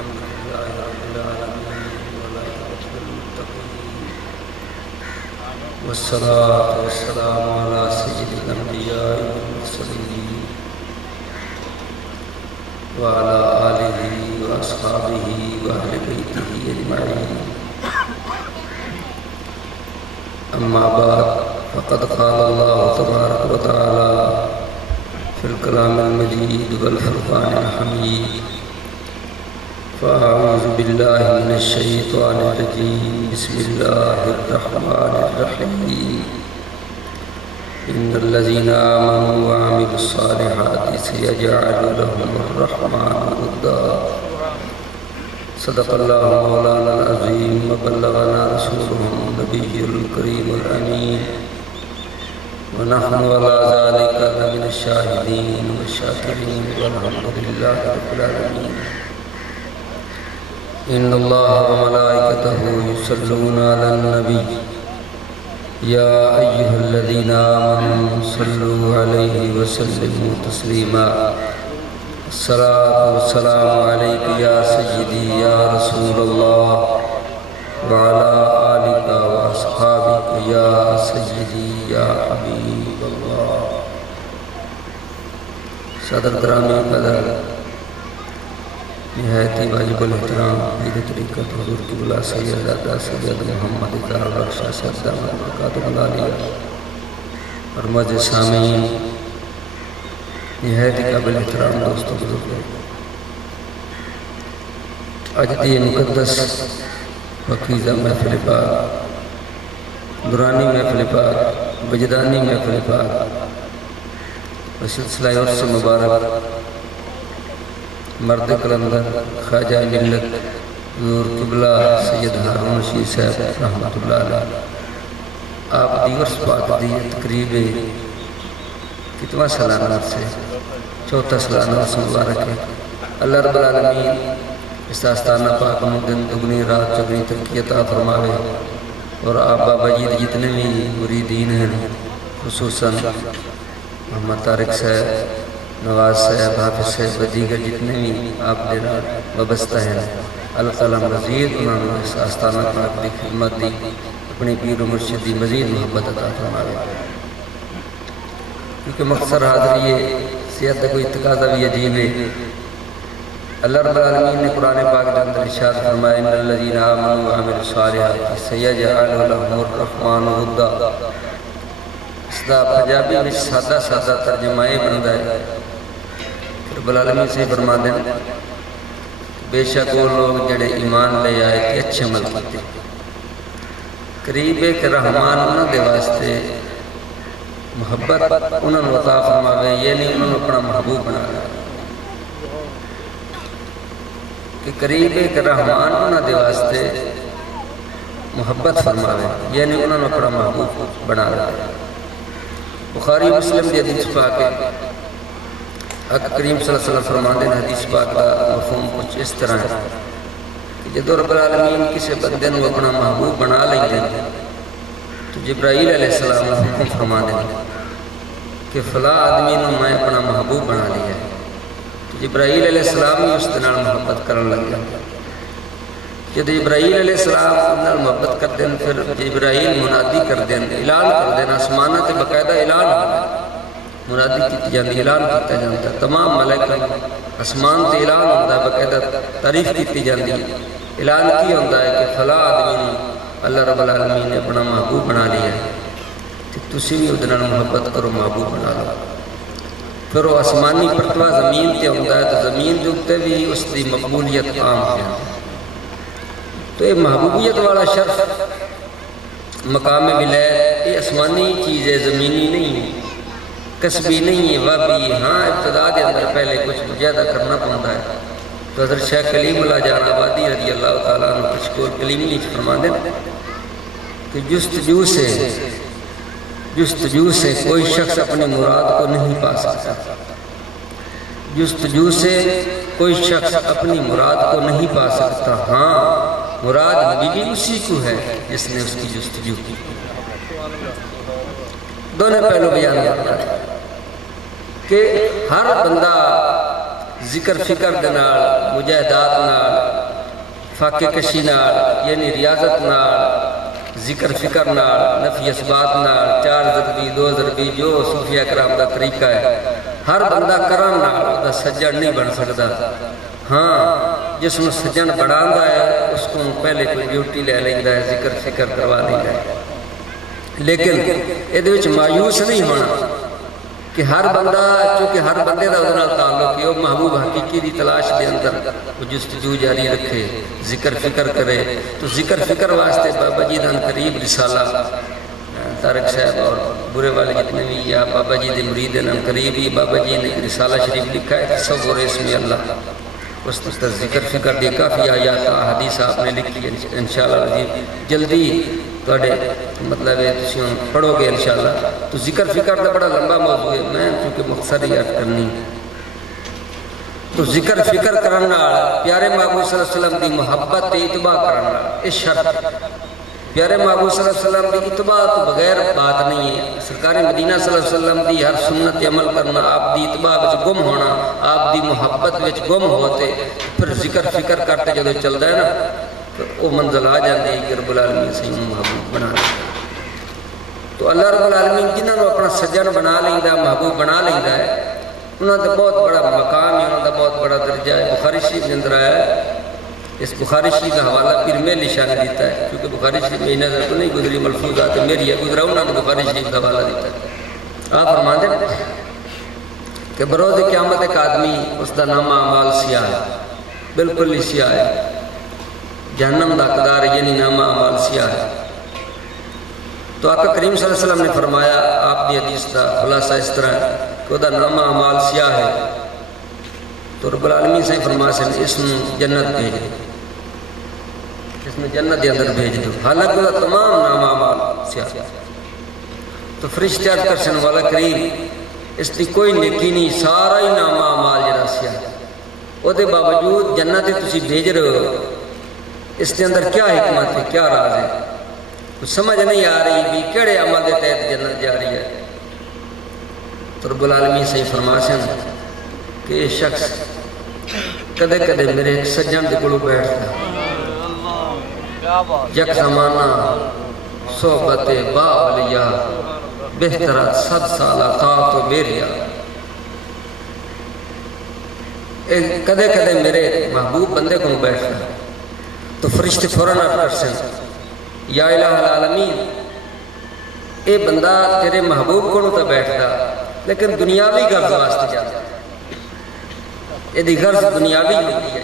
الحمد لله رب العالمين والعاقبة للمتقين والصلاة والسلام على سيد الأنبياء والمرسلين وعلى آله وأصحابه وأهل بيته أجمعين. أما بعد فقد قال الله تبارك وتعالى في الكلام المجيد والفرقان الحميد: فأعوذ بالله من الشيطان الرجيم. بسم الله الرحمن الرحيم. إن الذين آمنوا وعملوا الصالحات سيجعل لهم الرحمن ودا. صدق الله مولانا العظيم وبلغنا رسوله النبي الكريم الأمين، ونحن على ذلك لمن الشاهدين والشاكرين والحمد لله رب العالمين. إن الله وملائكته يصلون على النبي يا أيها الذين آمنوا صلوا عليه وسلموا تسليما. الصلاة والسلام عليك يا سيدي يا رسول الله وعلى آلك وأصحابك يا سيدي يا حبيب الله. صدر گرامی قدر نہایتی واجب الاحترام پیر طریقت حضور قبلہ سید دادا سید محمد اقرار بخشا صاحب دامت برکاتہ عالیہ اور معزز سامعین، نہایتی قابل احترام دوستوں بزرگوں، آج دی مقدس پاکیزہ محفل پاک، نورانی محفل پاک، وجدانی محفل پاک و سلسلہ عرس مبارک مرد قلندر خواجہ ملت حضور قبلہ سید ہارون رشید صاحب رحمۃ اللہ علیہ، آپ دی عرس پاک دی تقریب کتنا سالانہ سے چوتھا سالانہ عرس مبارک ہے. اللہ رب العالمین اس آستانہ پاک میں دن دگنی رات چگنی ترقی عطا فرماوے، اور آپ بابا جید جتنے بھی مریدین ہیں، خصوصاً محمد طارق صاحب، نواز صاحب، حافظ صاحب، دیگر جتنے بھی آپ دینا وابستہ ہیں، اللہ تعالیٰ مزید انہوں نے اس آستانہ پاک دی خدمت دی، اپنی پیر و مرشد دی مزید محبت عطا فرماوے. کیونکہ مختصر حاضر یہ سیاحت کوئی تقاضا بھی عجیب ہے. اللہ رب العالمین نے قرآن پاک کے اندر ارشاد فرمایا: ان الذین آمنوا وعملوا الصالحات سیجعل لهم الرحمن ودا. اس دا پنجابی میں سادہ سادہ ترجمہ یہ بنتا ہے، رب العالمین سے فرما دیں بے شک وہ لوگ جڑے ایمان لے آئے کہ اچھے عمل کرتے، قریب ہے کہ رحمان انہوں دے واسطے محبت انہوں نے عطا فرماوے، یہ نہیں انہوں نے اپنا محبوب بنا لیا، کہ قریب ہے کہ رحمان انہوں دے واسطے محبت فرماوے، یہ نہیں انہوں نے اپنا محبوب بنا لیا. بخاری مسلم دی حدیث پاک ہے، حق کریم صلی اللہ علیہ وسلم فرماتے ہیں حدیث پاک کا مفہوم کچھ اس طرح ہے کہ جب رب العالمین کسی بندے کو اپنا محبوب بنا لیں گے تو جبرائیل علیہ السلام حکم فرما دیں کہ فلاں آدمی نے میں اپنا محبوب بنا لیا ہے، تو جبرائیل علیہ السلام ہی اس دن محبت کرنے لگ گیا. جب جبرائیل علیہ السلام انہوں محبت کر دیں، پھر جبرائیل منادی کر دیں، اعلان کر دیں، آسمانہ تے باقاعدہ اعلان ہوتا ہے، منادی کی جاتی، اعلان کیتا جاتا ہے، تمام ملائکہ آسمان تے اعلان ہوتا ہے، باقاعدہ تعریف کی جاتی ہے. اعلان کی ہوتا ہے کہ فلاں آدمی نے اللہ رب العالمین نے اپنا محبوب بنا لیا ہے، کہ تسی بھی ادھر محبت کرو، محبوب بنا لو. پھر وہ آسمانی پرتوہ زمین تے ہوتا ہے، تو زمین دے اتے بھی اس دی مقبولیت عام ہے. تو یہ محبوبیت والا شرف مقام ولایت یہ آسمانی چیز ہے، زمینی نہیں ہے، کسبی نہیں ہے، وابی ہے. ہاں ابتدا کے اندر پہلے کچھ مجاہدہ کرنا پڑتا ہے. تو حضرت شیخ کلیم اللہ جان آبادی رضی اللہ تعالیٰ عنہ کشکور کلیم نیچ فرما دیں کہ جستجو سے کوئی شخص اپنی مراد کو نہیں پا سکتا. جستجو سے کوئی شخص اپنی مراد کو نہیں پا سکتا. ہاں مراد نبی بھی اسی کو ہے جس نے اس کی جستجو کی. دونوں پہلو بیان کرتا ہے کہ ہر بندہ ذکر فکر دے نال، مجاہدات نال، فاقے کشی نال، یعنی ریاضت نال، ذکر فکر نال، نفی اسبات نال، 4 ضربی 2 ضربی جو صوفیہ کرام دا طریقہ ہے، ہر بندہ کرن نال دا سجن نہیں بن سکتا۔ ہاں جس میں سجن بڑھاندا ہے اس کو پہلے کوئی ڈیوٹی لے لیندا ہے، ذکر فکر کروا دیندا ہے، لیکن یہ وچ مایوس نہیں ہونا کہ ہر بندہ، چونکہ ہر بندے دا ادھر تعلق ہے، وہ محبوب حقیقی دی تلاش دے اندر وہ جستجو جاری رکھے، ذکر فکر کرے۔ تو ذکر فکر واسطے بابا جی دن قریب رسالہ طارق صاحب اور برے والے جتنے بھی یا بابا جی دے مرید دن قریب ہی بابا جی نے رسالہ شریف لکھا ہے، تصور اسم اللہ، اس تک ذکر فکر دی کافی آیات حدیث آپ نے لکھی ہے، انشاءاللہ جلدی توڑے مطلب ہے تسی پڑھو گے انشاءاللہ۔ تو ذکر فکر دا بڑا لمبا موضوع ہے، میں چونکہ مختصر یاد کرنی۔ تو ذکر فکر کرنا پیارے محبوب صلی اللہ علیہ وسلم دی محبت تے اتباع کرنا، اس شرط پیارے محبوب صلی اللہ علیہ وسلم دی اتباع تو بغیر بات نہیں ہے۔ سرکار مدینہ صلی اللہ علیہ وسلم دی ہر سنت عمل کرنا، آپ دی اتباع وچ گم ہونا، آپ دی محبت وچ گم ہوتے، پھر ذکر فکر کرتے جدو چلتا ہے نا تو وہ منزل آ جاتی ہے کہ رب العالمین سے محبوب بنا لیں۔ تو اللہ رب العالمین جنہوں نے اپنا سجن بنا لینا، محبوب بنا لینا ہے، انہوں نے بہت بڑا مقام ہے، انہوں نے بہت بڑا درجہ ہے۔ بخاری شریف کے اندر آیا ہے، اس بخاری شریف کا حوالہ پھر میں نشان دیتا ہے، کیونکہ بخاری شریف میں نظر تو نہیں گزری، ملفوظات میری ہے، گزرا انہوں نے بخاری شریف کا حوالہ دیتا ہے۔ آپ فرما دیں کہ بروز قیامت ایک آدمی، اس کا نام اعمال سیاہ ہے، بالکل ہی سیاہ ہے، جہنم دا حقدار ہے، یعنی نام اعمال سیاہ ہے۔ تو آقا کریم صلی اللہ علیہ وسلم نے فرمایا، آپ دی حدیث دا خلاصہ اس طرح ہے کہ وہ دا نام اعمال سیاہ ہے، تو رب العالمین سے فرما سے اس میں جنت بھیج دو، اس میں جنت دے اندر بھیج دو، حالانکہ وہ تمام نام اعمال سیاہ۔ تو فرشتے عرض کرسن والا کریم اس کی کوئی نیکی نہیں، سارا ہی نام اعمال جڑا سیاہ، وہ دے باوجود جنت تسی بھیج رہے ہو، اس کے اندر کیا حکمت ہے، کیا راز ہے؟ کچھ سمجھ نہیں آ رہی بھی کیڑے عمل دے تحت جنت جا رہی ہے۔ تو رب العالمین سے فرما سن کہ یہ شخص کدے کدے میرے سجن دے کولوں بیٹھتا، یک زمانہ صحبت با اولیاء بہترات 100 سالہ خاک و بیریا، کدے کدے میرے محبوب بندے کو بیٹھتا، تو فرشتے فوراً عرض کرسن یا الہ العالمین، اے بندہ تیرے محبوب کو تو بیٹھتا لیکن دنیاوی غرض واسطے جاتا، یہ دی غرض دنیاوی ہوتی ہے،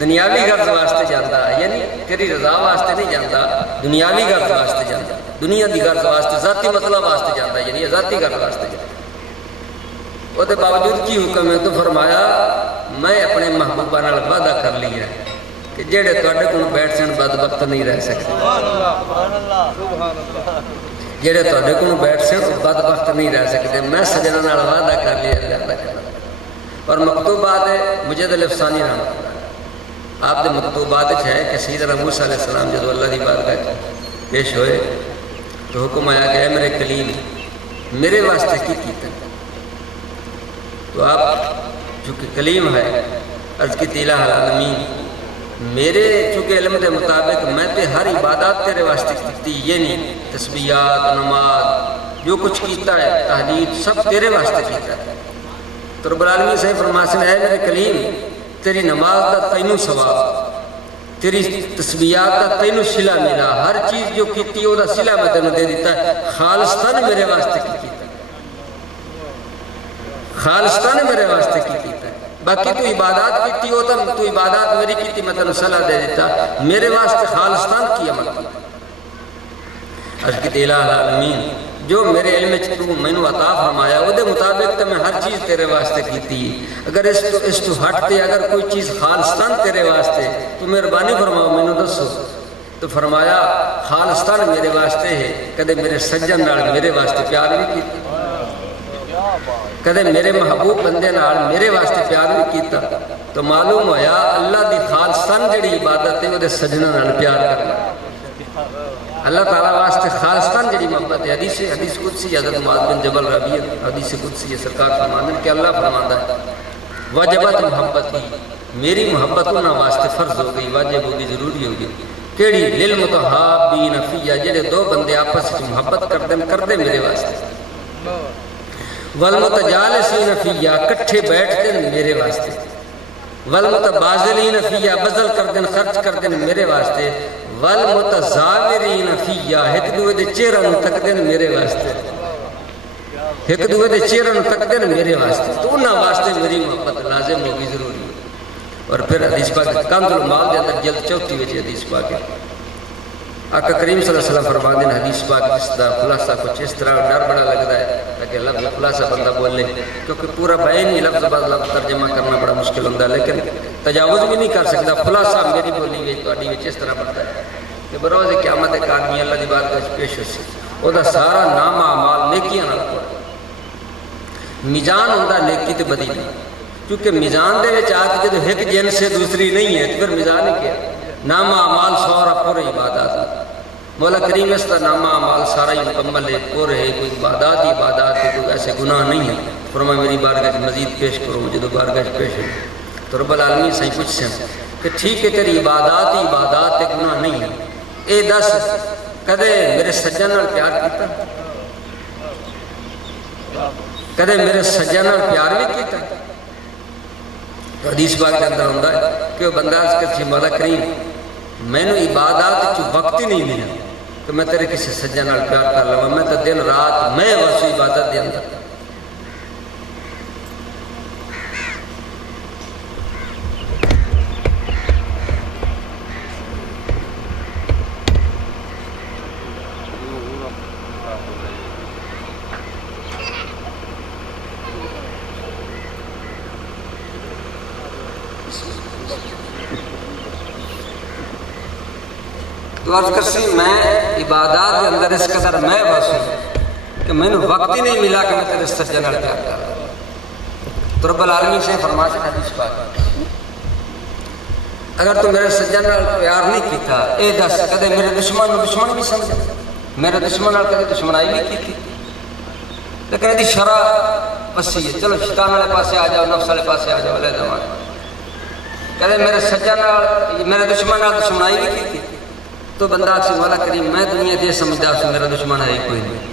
دنیاوی غرض واسطے جاتا، یعنی تیری رضا واسطے نہیں جاتا، دنیاوی غرض واسطے جاتا، دنیا دی غرض واسطے، ذاتی مطلب واسطے جاتا، یعنی ذاتی غرض واسطے جاتا۔ وہ دے باوجود کی حکم ہے؟ تو فرمایا میں اپنے محبوبہ نال وعدہ کر لیا کہ جیڑے تواڈے کول بیٹھ سن بدبخت نہیں رہ سکتے، جیڑے تواڈے کول بیٹھ سن بدبخت نہیں رہ سکتے، میں سجنہ نال وعدہ کر لیا اللہ کرنا۔ اور مکتوبات ہے مجد الافسانی رحمت اللہ، آپ دے مکتوبات ہے کہ سیدنا موسیٰ علیہ السلام جدو اللہ دی بارگاہ پیش ہوئے تو حکم آیا کہ اے میرے کلیم میرے واسطے کی کیتا، تو آپ چونکہ کلیم ہے عرض کی الہ العالمین، میرے چونکہ علم دے مطابق میں تے ہر عبادات تیرے واسطے کیتی، یعنی تسبیحات، نماز، جو کچھ کیتا ہے، تحلیل سب تیرے واسطے کیتا ہے۔ تو رب العالمین سے فرماسن اے میرے کلیم تیری نماز دا تینوں ثواب، تیری تسبیحات دا تینوں صلہ ملا، ہر چیز جو کیتی ہے وہ دا صلہ میں تینوں دے دیتا ہے، خالصتاً میرے واسطے کی کیتا ہے، خالصتاً میرے واسطے کی کیتا ہے، باقی تو عبادات کیتی ہوتا تو عبادات میری کیتی میں تینوں صلہ دے دیتا، میرے واسطے خالصتاً کی عمل کیتا۔ عرض کی الہ العالمین جو میرے علم تو میں نے عطا فرمایا وہ دے مطابق تو میں ہر چیز تیرے واسطے کیتی، اگر اس تو ہٹتے اگر کوئی چیز خالصتاً تیرے واسطے تو مہربانی فرماؤ میں نے دسو، تو فرمایا خالصتاً میرے واسطے ہے، کدے میرے سجن نال میرے واسطے پیار بھی کیتا، کدے میرے محبوب بندے نال میرے واسطے پیار بھی کیتا، تو معلوم ہویا اللہ دی خالصتاً جڑی عبادت ہے وہ دے سجنہ نال پیار کرنا، اللہ تعالیٰ واسطے خالصتاً جڑی محبت ہے۔ حدیث قدسی حضرت معاذ بن جبل ربی حدیث قدسی سرکار فرماندے کہ اللہ فرماندا ہے وجبت محبت ہی میری محبت انہاں واسطے فرض ہو گئی، واجب ہوگی، ضروری ہوگی۔ کیڑی للمتحابین فیہ، جڑے دو بندے آپس میں محبت کر دے میرے واسطے، والمتجالسین فیہ کٹھے بیٹھ دیں میرے واسطے، والمتبازلین فیہ بذل کر دیں خرچ کر دیں میرے واسطے، والمتزاورین فیہ ایک دوے دے چہرہ تک دیں میرے واسطے، ایک دوے دے چہرہ تک دیں میرے واسطے، تو انہاں واسطے میری محبت لازم ہوگی، ضروری ہوگی۔ اور پھر حدیث پاک کنز المال دے اندر جلد 34 وچ حدیث پاک ہے، آقا کریم صلی اللہ علیہ وسلم فرماتے ہیں حدیث پاک جس دا خلاصہ کچھ اس طرح ڈر بڑا لگتا ہے تاکہ لفظ خلاصہ بندہ بول لے، کیونکہ پورا بیان ہی لفظ بعد لفظ ترجمہ کرنا بڑا مشکل ہوتا ہے، لیکن تجاوز بھی نہیں کر سکتا۔ خلاصہ میری بولی وچ تہاڈی وچ اس طرح بنتا ہے کہ بروز قیامت ایک آدمی اللہ دی بارگاہ وچ پیش ہو سی، او دا سارا نام اعمال نیکیاں نال پورا، میزان ہوندا نیکی تے بدی نہیں، کیونکہ میزان دے وچ آ کے جدوں ایک جنس سے دوسری نہیں ہے تو پھر میزان ہی کیا، نام اعمال سورا پورے عبادات، مولا کریم اس کا نامہ اعمال سارا ہی مکمل ہے، پورے ہے، کوئی عبادات ہی عبادات ہے، کوئی ایسے گناہ نہیں ہے۔ فرمایا میری بارگاہ مزید پیش کرو، مجھے تو بارگاہ پیش ہے تو رب العالمین سے پوچھ سے کہ ٹھیک ہے تیری عبادات ہی عبادات ہے، گناہ نہیں ہے، اے دس کدے میرے سجن نال پیار کیتا، کدے میرے سجن نال پیار بھی کیتا؟ حدیث پاک کے اندر ہوتا ہے کہ وہ بندہ اس کے مولا کریم میں نے عبادات جو وقت ہی نہیں ملا کہ میں تیرے کسی سجن نال پیار کر لوں، میں تو دن رات میں واسو عبادت دے اندر۔ تو عرض کرسی میں عبادات کے اندر اس قدر میں بسوں کہ میں نے وقت ہی نہیں ملا کہ میں تیرے سجن نال پیار کر رہا۔ تو رب العالمین سے فرماتے ہیں حدیث پاک اگر تو میرے سجن نال پیار نہیں کیتا، اے دس کدے میرے دشمن بھی سمجھا، میرے دشمن نال کدے دشمنائی بھی کی، لیکن ایدی شرح وسیع ہے، چلو شیطان والے پاسے آ جاؤ، نفس والے پاسے آ جاؤ، علیہ دمان کدے میرے سجن نال میرے دشمن نال دشمنائی بھی کی تو بندہ سے مولا کریم میں دنیا دے سمجھا سے میرا دشمن ہے کوئی نہیں۔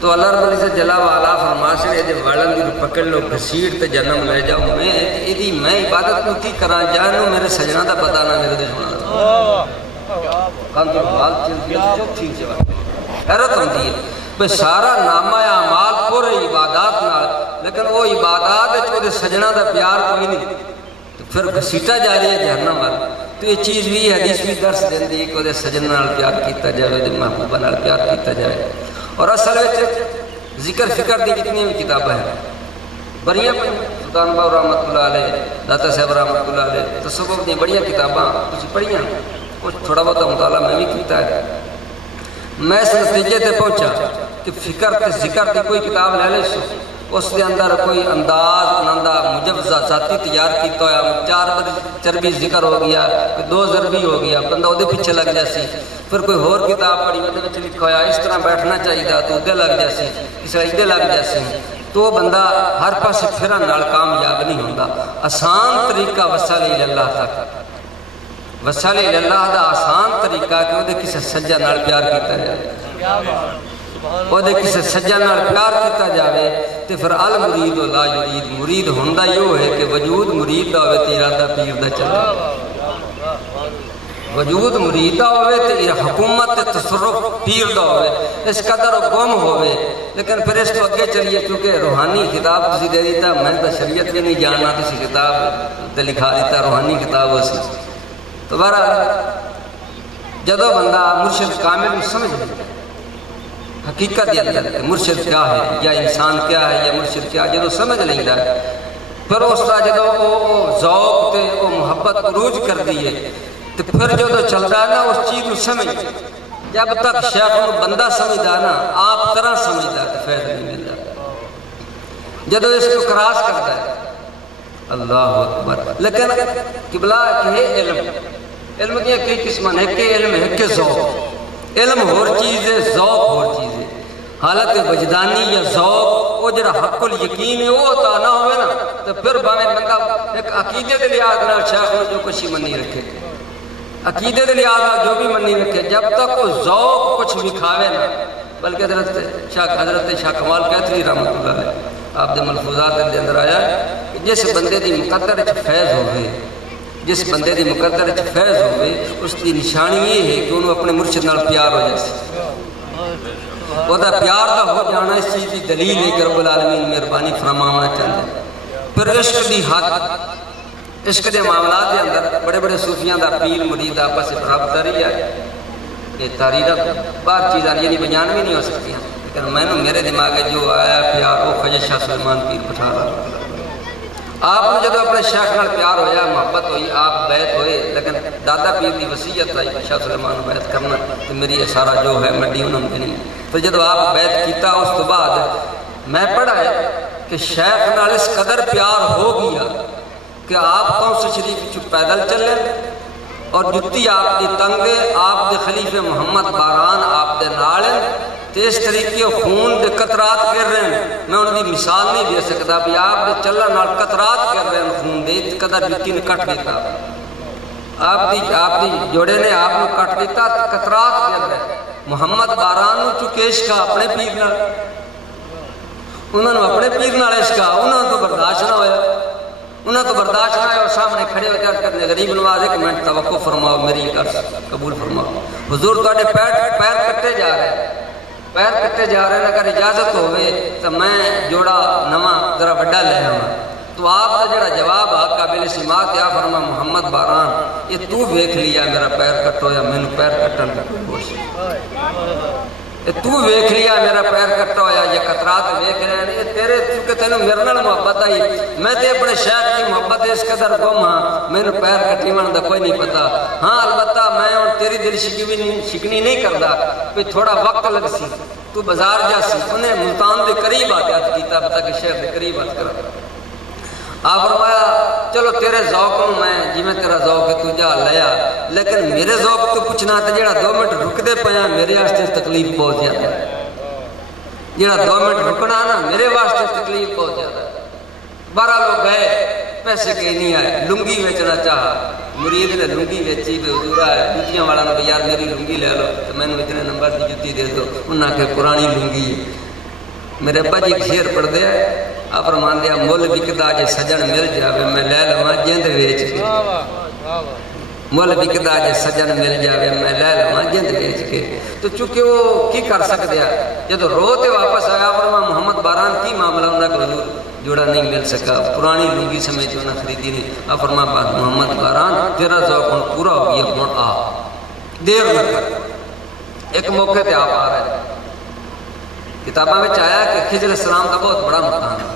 تو اللہ رب العزت جلا وعلا فرماتے ہیں جب والن دی پکڑ لو گھسیڑ تے جنم لے جاؤ، میں عبادت کو کی کرا جانو میرے سجنہ دا پتہ نہ میرے دشمن دا کان تو حال چل گیا جو ٹھیک جواب حیرت ہوندی ہے بھئی سارا نامہ اعمال پورے عبادات نال، لیکن وہ عبادات جو دے سجنہ دا پیار کوئی نہیں، تو پھر گھسیٹا جا رہی ہے جہنم والا۔ تو یہ چیز بھی حدیث بھی درس دین دی کہ وہ سجن نال پیار کیتا جائے، محبوبہ نال پیار کیتا جائے۔ اور اصل وچ ذکر فکر دی جتنی بھی کتابیں ہیں بڑیاں سلطان باو رحمت اللہ علیہ، داتا صاحب رحمت اللہ علیہ، تصوف دی بڑیاں کتاباں کچھ پڑھیاں، کچھ تھوڑا بہت مطالعہ میں بھی کیتا ہے۔ میں اس نتیجے تے پہنچا کہ فکر تے ذکر دی کوئی کتاب لے لے سو، اس کے اندر کوئی انداز انندہ مجوزہ ذاتی تیار کیتا ہویا، 4 چربی ذکر ہو گیا، 2 ضربی ہو گیا، بندہ وہ پیچھے لگ جاسی، پھر کوئی اور کتاب پڑھی وہ لکھا ہویا اس طرح بیٹھنا چاہیے تو ادھر لگ جاسی، اس طرح ادھر لگ جاسی، تو بندہ ہر پاس پھرن نال کامیاب نہیں ہوتا۔ آسان طریقہ وصل اللہ تک، وصل اللہ دا آسان طریقہ کہ وہ کسی سجا نال پیار کیتا جائے، وہ کسی سجا نال پیار کیتا جائے تو پھر المرید لا یرید، مرید ہوندہ یہ ہے کہ وجود مرید دا ہوئے تو ارادہ پیر دا چلے، وجود مرید دا ہوئے تو حکومت تصرف پیر دا ہوئے، اس قدر گم ہوئے۔ لیکن پھر اس کو اگے چلیے کیونکہ روحانی کتاب تسی دے دیتا، میں تو شریعت بھی نہیں جاننا، تسی کتاب تے لکھا دیتا روحانی کتاب ہو سی۔ تو بہرحال جدو بندہ مرشد کامل سمجھ لیتا حقیقت دے اندر مرشد کیا ہے یا انسان کیا ہے یا مرشد کیا ہے، جدو سمجھ لیتا ہے پھر اس کا جدو وہ ذوق تے وہ محبت عروج کر دیئے تو پھر جدو چلتا ہے نا اس چیز کو سمجھ، جب تک شیخ کو بندہ سمجھتا نا آپ طرح سمجھتا ہے تو فیض نہیں ملتا، جدو اس کو کراس کرتا ہے اللہ اکبر۔ لیکن قبلہ کہ علم کی کئی قسمان ہے کہ علم ہے کہ ذوق، علم اور چیز ہے، ذوق اور چیز ہے، حالت وجدانی یا ذوق وہ جڑا حق الیقین ہے وہ عطا نہ ہوئے نا تو پھر باویں بندہ ایک عقیدے دے لحاظ نال شیخ نے جو کچھ منی رکھے عقیدے دے لحاظ نال جو بھی منی رکھے جب تک وہ ذوق کچھ بھی کھاوے نا بلکہ حضرت شاہ کمال کیتھری رحمت اللہ علیہ آپ دے ملفوظات دے اندر آیا کہ جس بندے دی مقدر وچ فیض ہوئے جس بندے دی مقدر وچ فیض ہوئے اس دی نشانی یہ ہے کہ انہوں اپنے مرشد نال پیار ہو جائے وہ دا پیار دا ہو جانا اس چیز دی دلیل ہے کہ رب العالمین مہربانی فرمانا چاہتے پھر عشق دی حد عشق دے معاملات دے اندر بڑے بڑے صوفیاں دا پیر مرید آپس سے برابر رہی ہے یہ تاریخ بار چیزاں یعنی بیان بھی نہیں ہو سکتی ہیں لیکن میں نے میرے دماغ جو آیا پیار وہ خواجہ شاہ سلیمان پیر پٹھان رحمۃ اللہ آپ نے جب اپنے شیخ نال پیار ہویا محبت ہوئی آپ بیعت ہوئے لیکن دادا پیر دی وصیت آئی شاہ سلیمان بیعت کرنا تو میری سارا جو ہے منڈی انہوں نے نہیں تو جب آپ بیعت کیتا اس تو بعد میں پڑھا ہے کہ شیخ نال اس قدر پیار ہو گیا کہ آپ کون سے شریف چو پیدل چلے اور جتی آپ دی تنگے آپ دے خلیفہ محمد باران آپ دے نالے اس طریقے خون دے قطرات کر رہے ہیں میں ان کی مثال نہیں دے سکتا بھی آپ دے چلن نال قطرات کر رہے ہیں خون دے قدر جتی نے کٹ دیتا آپ دی جوڑے نے آپ نے کٹ دیتا قطرات کر رہے ہیں محمد باران نے چکیش کا اپنے پیر نال انہوں نے اپنے پیر نال عشق کا انہوں نے تو برداشت نہ ہویا انہوں نے تو برداشت نہ ہے اور سامنے کھڑے ہو کر کرنے غریب نواز ایک منٹ توقع فرماؤ میری قبول فرماؤ حضور تو پیر کٹے جا رہے ہیں پیر کٹے جا رہے ہیں اگر اجازت ہوئے تو میں جوڑا نواں ذرا بڑا لے آؤں تو آپ کا جڑا جواب قابل سماعت یا فرما محمد باران یہ تو ویکھ لیا میرا پیر کٹو یا میں نے پیر کٹن کی کوشش تو ویکھ لیا میرا پیر کٹا ہویا یہ قطرات ویکھ رہے ہیں یہ تیرے چونکہ تینوں میرے نال محبت آئی میں تے اپنے شیخ کی محبت اس قدر گم ہاں میں نے پیر کٹی من دا کوئی نہیں پتا ہاں البتہ میں اور تیری دل شکنی نہیں کردا کوئی تھوڑا وقت لگ سی تو بازار جا سی انہیں ملتان دے قریب آتے کیتا پتا کہ شیخ دے قریب آتے کرا آپ فرمایا چلو تیرے ذوق میں جی میں تیرا ذوق ہے تو جا لیا لیکن میرے ذوق تو پوچھنا تھا جڑا 2 منٹ رک دے پیا میرے واسطے تکلیف بہت زیادہ ہے جڑا 2 منٹ رکنا نا میرے واسطے تکلیف بہت زیادہ ہے 12 لوگ گئے پیسے کے نہیں آئے لنگی بیچنا چاہا مرید نے لنگی بیچی پہ حضور آئے جتیاں والا نے یار میری لنگی لے لو تو میں نے اتنے نمبر کی جتی دے دو انہاں کہ پرانی لنگی ہے میرے ابا جی ایک شعر پڑھ دیا آپ فرمان دیا مول وکدا جے سجن مل جاوے میں لے لواں جند ویچ کے مول وکدا جے سجن مل جاوے میں لے لواں جند ویچ کے تو چونکہ وہ کی کر سکتے ہیں جب روتے واپس آیا فرمان محمد باران کی معاملہ انہوں نے حضور جوڑا نہیں مل سکا پرانی لنگی سمیت جو نہ خریدی نہیں آپ فرمان محمد باران تیرا ذوق پورا ہو گیا ہوں آ دیر نہ کر ایک موقع تے آپ آ رہے ہیں کتابہ میں چاہیا کہ خضر السلام کا بہت بڑا مقام ہے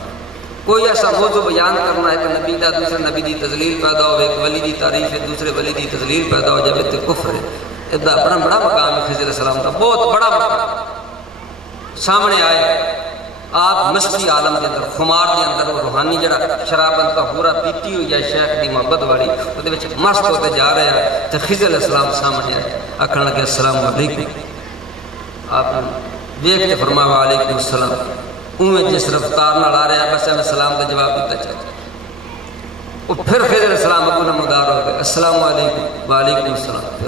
کوئی ایسا موضوع بیان کرنا ہے کہ نبی دا دوسرے نبی دی تذلیل پیدا ہو ایک ولی دی تعریف ہے دوسرے ولی دی تذلیل پیدا ہو جب تے کفر ہے ادھا بڑا مقام ہے خضر السلام کا بہت بڑا مقام سامنے آئے آپ مستی عالم کے اندر خمار کے اندر روحانی جڑا شراب کا پورا پیتی ہوئی ہے شیخ دی محبت والی وہ مست ہوتے جا رہے ہیں تو خضر السلام سامنے آئے آکھن لگے السلام علیکم آپ دیکھ کے فرمایا وعلیکم السلام اوہیں جس رفتار نہ لا رہے ہیں بس ہمیں سلام کا جواب دیتا چاہتا وہ پھر خضر السلام ابو نمودار ہو گئے السلام علیکم وعلیکم السلام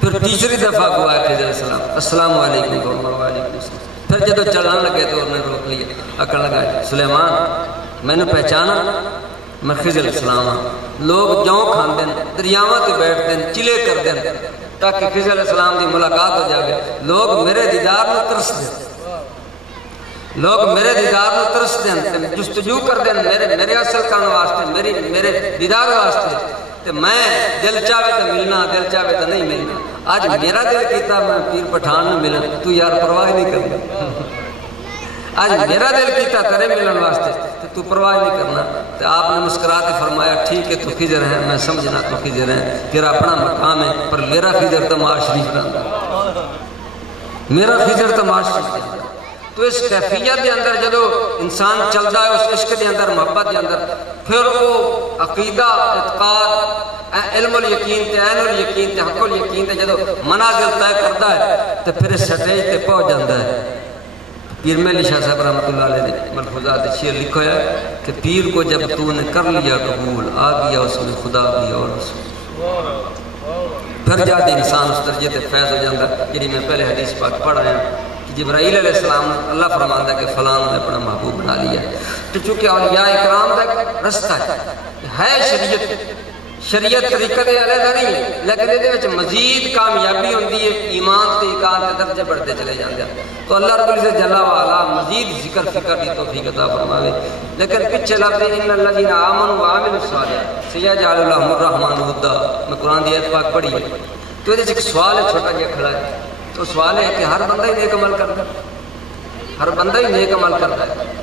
پھر تیسری دفعہ ہوا ہے خضر السلام السلام علیکم وعلیکم السلام پھر جب چلان لگے تو انہوں نے روک لیا اکڑ لگا سلیمان میں نے پہچانا میں خضر السلام ہوں لوگ جاؤں کھان دیں دریاواں تے بیٹھ دیں چلے کر دیں تاکہ خضر علیہ السلام دی ملاقات ہو جائے لوگ میرے دیدار میں ترس دیں لوگ میرے دیدار میں ترس دیں جستجو کر دیں میرے اصل کان واسطے میرے دیدار واسطے تو میں دل چاہے تو ملنا دل چاہے تو نہیں ملنا آج میرا دل کیتا میں پیر پٹھان میں ملن تو یار پرواہ نہیں کرنا آج میرا دل کیتا تیرے ملن واسطے تو پرواہ نہیں کرنا تو آپ نے مسکرات فرمایا ٹھیک ہے تو خضر ہے میں سمجھنا تو خضر ہے تیرا اپنا مقام ہے پر میرا خضر تو معاش شریف رہا میرا خضر تو معاش شریف رہا تو اس کیفیت کے اندر جدو انسان چلتا ہے اس عشق کے اندر محبت کے اندر پھر وہ عقیدہ اعتقاد علم الیقین تے عین الیقین تے حق الیقین تے جدو منازل طے کرتا ہے تو پھر اس سٹیج تے پہنچ جاتا ہے پیر مہلی شاہ صاحب رحمۃ اللہ علیہ نے ملفوظات شعر لکھا ہے کہ پیر کو جب تو نے کر لیا قبول آ گیا اس میں خدا بھی اور رسول، پھر جاتے انسان اس درجے تے فیض ہو جاتا جی میں پہلے حدیث پاک پڑھ رہا ہوں کہ جبرائیل علیہ السلام اللہ فرماندا ہے کہ فلاں نے اپنا محبوب بنا لیا، تو چونکہ اولیاء اکرام کا ایک رستہ ہے شریعت طریقہ دے علیحدہ نہیں ہے، لیکن یہ مزید کامیابی ہوتی ہے، ایمان تے ایقان کے درجے بڑھتے چلے جاتے ہیں، تو اللہ رب العزت جل وعلا مزید ذکر فکر کی توفیق عطا فرماوے۔ لیکن پیچھے لفظ ان الذین آمنوا وعملوا الصالحات سیجعل لهم الرحمن ودا، میں قرآن دی آیت پاک پڑھی ہے، تو یہ ایک سوال ہے چھوٹا جہا کھڑا ہے، تو سوال ہے کہ ہر بندہ ہی نیک عمل کرتا ہے، ہر بندہ ہی نیک عمل کرتا ہے،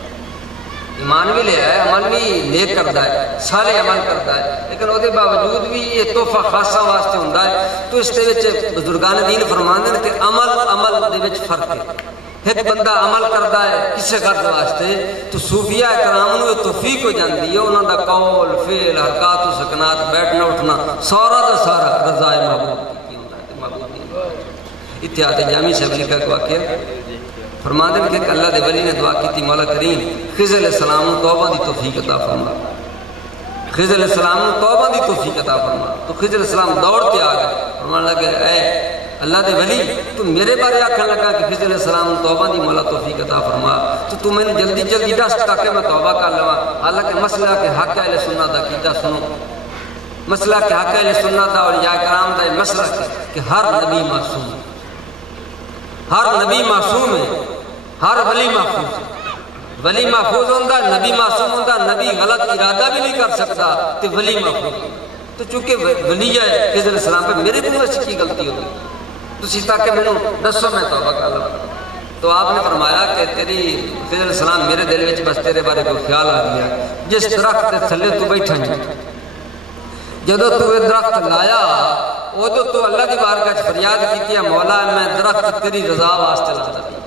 ایمان بھی لے ہے، عمل بھی نیک کرتا ہے، صالح عمل کرتا ہے، لیکن وہ باوجود بھی یہ تحفہ خاصہ واسطے ہوتا ہے، تو اس دے بزرگان دین فرماندے ہیں کہ عمل دے وچ فرق ہے، ایک بندہ عمل کرتا ہے کسی غرض واسطے تو صوفیاء کرام نو توفیق ہو جاتی ہے، انہوں دا قول فعل حرکات و سکنات بیٹھنا اٹھنا سارا دا سارا رضا محبوب کی ہوتا ہے، محبوب نہیں۔ اتحاد جامی سے لکھا ایک واقعہ فرماتے ہیں کہ اللہ دے ولی نے دعا کی تھی مولا کریم خضر علیہ السلام توبہ دی توفیق عطا فرما، خضر علیہ السلام توبہ دی توفیق عطا فرما، تو خضر علیہ السلام دوڑتے آ گئے، فرمانے لگے اے اللہ دے ولی تو میرے بارے آکھنے لگا کہ خضر علیہ السلام توبہ دی مولا توفیق عطا فرما، تو میں نے جلدی جلدی دس تاکہ میں توبہ کر لوا، حالانکہ مسئلہ کہ حق اہل سنت دا کیتا سنو، مسئلہ کہ حق اہل سنت دا اور یا کرام دا مسئلہ کہ ہر نبی معصوم ہے، ہر نبی معصوم ہے، ہر ولی محفوظ ہے، ولی محفوظ ہوتا ہے، نبی معصوم ہوتا ہے، نبی غلط ارادہ بھی نہیں کر سکتا تو ولی محفوظ ہے، تو چونکہ ولی ہے خضر علیہ السلام پہ میرے دل سے کی غلطی ہوگی تو سیتا کہ میں دسو میں توبہ کر لوں، تو آپ نے فرمایا کہ تیری خضر علیہ السلام میرے دل میں بس تیرے بارے کو خیال آ گیا، جس درخت کے تھلے تو بیٹھا ہے جدو تو یہ درخت لایا ادو تو اللہ کی بارگاہ فریاد کی مولا میں درخت تیری رضا واسطے لاتا پیا،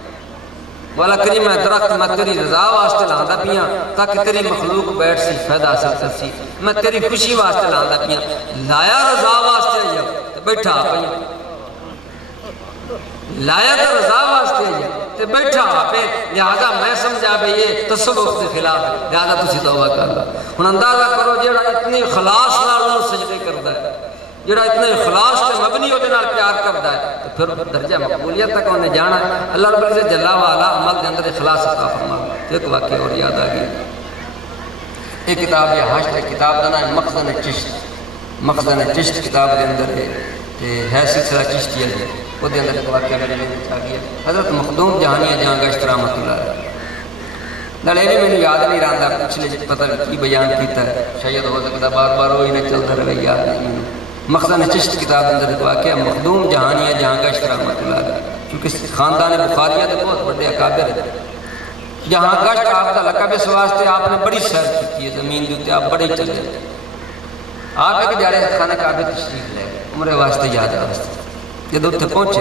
مولا کریم میں درخت میں تیری رضا واسطے لاتا پیا تاکہ تیری مخلوق بیٹھ سی فائدہ حاصل کر سی، میں تیری خوشی واسطے لاتا پیا، لایا رضا واسطے آیا تو بیٹھا پیا، لایا تو رضا واسطے آیا تو بیٹھا پہ، لہذا میں سمجھا بھئی یہ تصوف کے خلاف ہے، لہذا تسی توبہ کر لو۔ ہن اندازہ کرو جیڑا اتنی خلاص نال انہوں سجدے کرتا ہے، جڑا اتنے اخلاص سے مبنی ہوتے نال پیار کرتا ہے تو پھر درجہ مقبولیت تک انہیں جانا ہے۔ اللہ رب العزت جل وعلا عمل کے اندر اخلاص عطا فرما۔ ایک واقعہ اور یاد آ گئی، ایک کتاب ہے حاشیہ کتاب کا نام ہے مخزن چشت، مخزن چشت کتاب کے اندر ہے سلسلہ چشتیہ ہے، وہ دے اندر ایک واقعہ میرے لیے آ گیا، حضرت مخدوم جہانیہ جہاں گشت رحمۃ اللہ علیہ نالے بھی میں نے یاد نہیں رہا پچھلے پتہ کی بیان کیتا ہے، شاید ہو سکتا بار بار وہی نہ چلتا رہے، یاد نہیں۔ مخزن چشت کتاب اندر ایک واقعہ مخدوم جہانیہ جہاں گشت رحمۃ اللہ علیہ، چونکہ خاندان بخاریہ کے بہت بڑے اکابر ہیں، جہاں گشت آپ کا لقب اس واسطے آپ نے بڑی سیر کی ہے، زمین دیتے آپ بڑے چلے آپ ایک جاڑے خانہ کعبہ تشریف لے گئے عمرے واسطے یاد واسطے، جب اتنے پہنچے